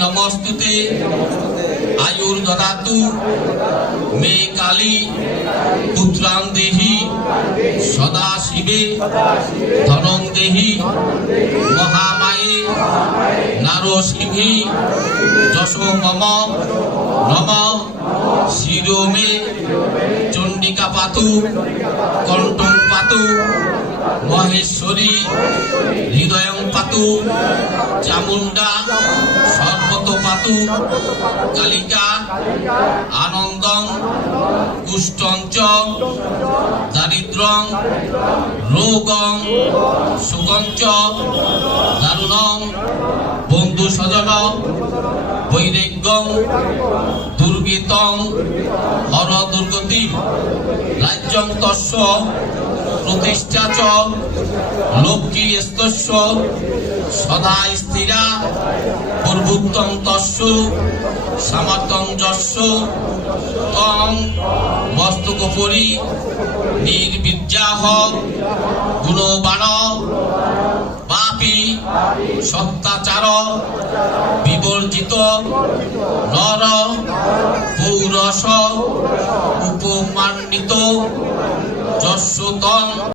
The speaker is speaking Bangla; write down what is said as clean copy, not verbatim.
নমস্তুতে আয়ুর দদাতু মে কালী পুত্রাং দেহি সদা শিবে ধনং দেহি মহামায়ে নারসিংহি যশো মম নম শিরো মে চণ্ডিকা পাতু কণ্ঠং পাতু মহেশ্বরী হৃদয়ং পাতু চামুণ্ডা সর্বত পাতু কালিকা আনন্দং কুষ্ঠঞ্চ দারিদ্রং রোগং শোকঞ্চ দারুণং বন্ধু স্বজন বৈরাগ্যং দুর্গীতং হর দুর্গতি রাজ্যং তস্য প্রতিষ্ঠা চ লক্ষ্মী স্তস্য সদা স্থিরা প্রভুত্বং তস্য সামর্থ্যং যস্য তং মস্তকোপরি নির্বিদ্যাহ গুণবাণ পাপী সত্যাচার বিবর্জিত নর পৌরস উপমান্বিত যস্য তং